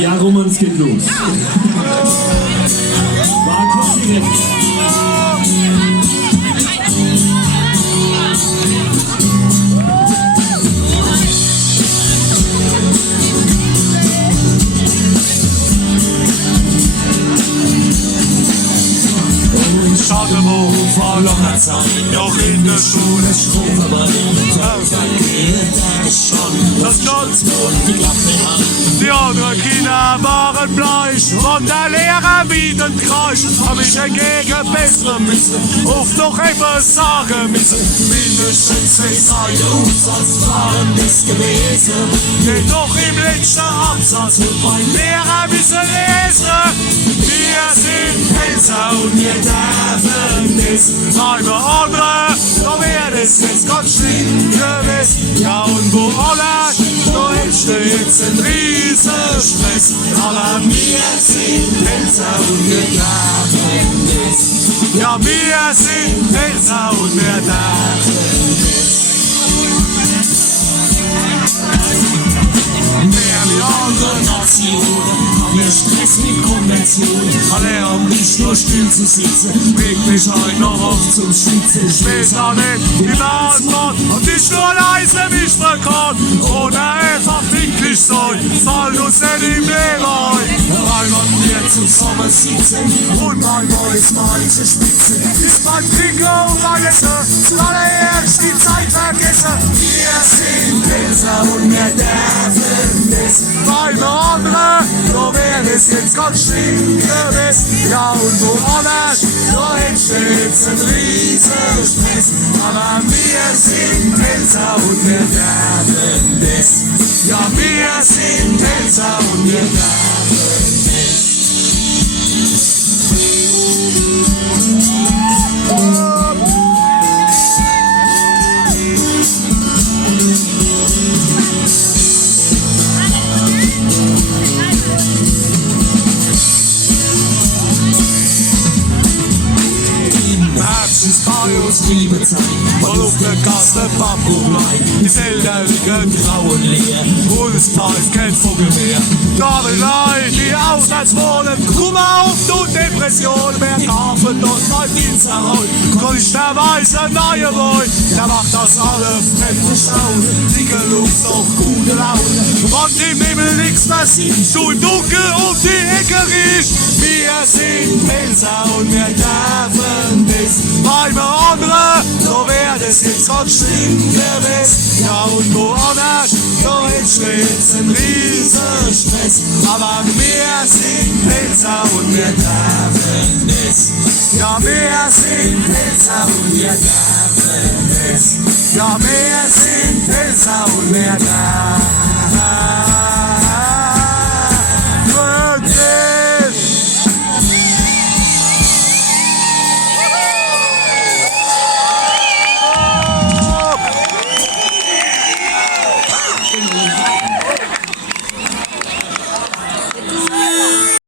Ja, Roman, es geht los. War kurz direkt. Chargement vor langer Zeit, noch in der Schule Strophe aber nicht denke schon, das Stolz und die Klappe an. Die anderen Kinder waren bleich und der Lehrer wieder kreischt. Hab ich dagegen bessere müssen, oft noch etwas sagen müssen. Mindestens 6 Seiten Umsatz waren es gewesen. Denn doch im letzten Absatz mein Lehrer müssen lesen. Wir sind Pelzer und wir dürfen es. Meine andere, da wäre es jetzt ganz schlimm gewesen. Ja, und wo alle, da hättest du jetzt einen riesen Stress. Aber wir sind Pelzer und wir dürfen es. Ja, wir sind Pelzer und wir dürfen es. Mehr wie andere Nationen haben wir Stress mit Konventionen. alle haben Nicht nur still zu sitzen, bringt mich heute noch auf. auf zum Schwitzen. Ich weiß auch nicht, wie man es macht und ich nur leise mich verkannt. Ohne einfach wirklich sein, soll uns nicht im Leben ein. Weil wir Zusammen sitzen und mein neues Mal zu spitzen. ist mein Trikot vergessen, zuallererst die Zeit vergessen. Wir sind Pelzer und wir dürfen es. Bei anderen, da wäre es jetzt ganz schlimm gewesen. Ja, und wo anders, da hättest du jetzt einen riesen Stress. Aber wir sind Pelzer und wir dürfen das. Ja, wir sind Pelzer und wir dürfen das. Liebe Zeit, Und auf der Gasse Papprulein, die Felder liegen grau und leer, und es pfeift kein Vogel mehr. Da will Leute, die auswärts wohnen, Kummer auf und Depression, wer kaufen dort mal Dienstherrollt, kunsterweise neue Boy, der macht das alle fremde Staunen, dicke Luft auf gute Laune, und im Himmel nix passiert, so im Dunkel um die Ecke riecht. Wir sind Pelzer und wir dürfen das, weil wir andere, so wär das jetzt ganz schlimm gewesen. Ja, und woanders, da entsteht ein riesen Stress. Aber wir sind Pelzer und wir dürfen es. Ja, wir sind Pelzer und wir dürfen es. Ja, wir sind Pelzer und wir dürfen es.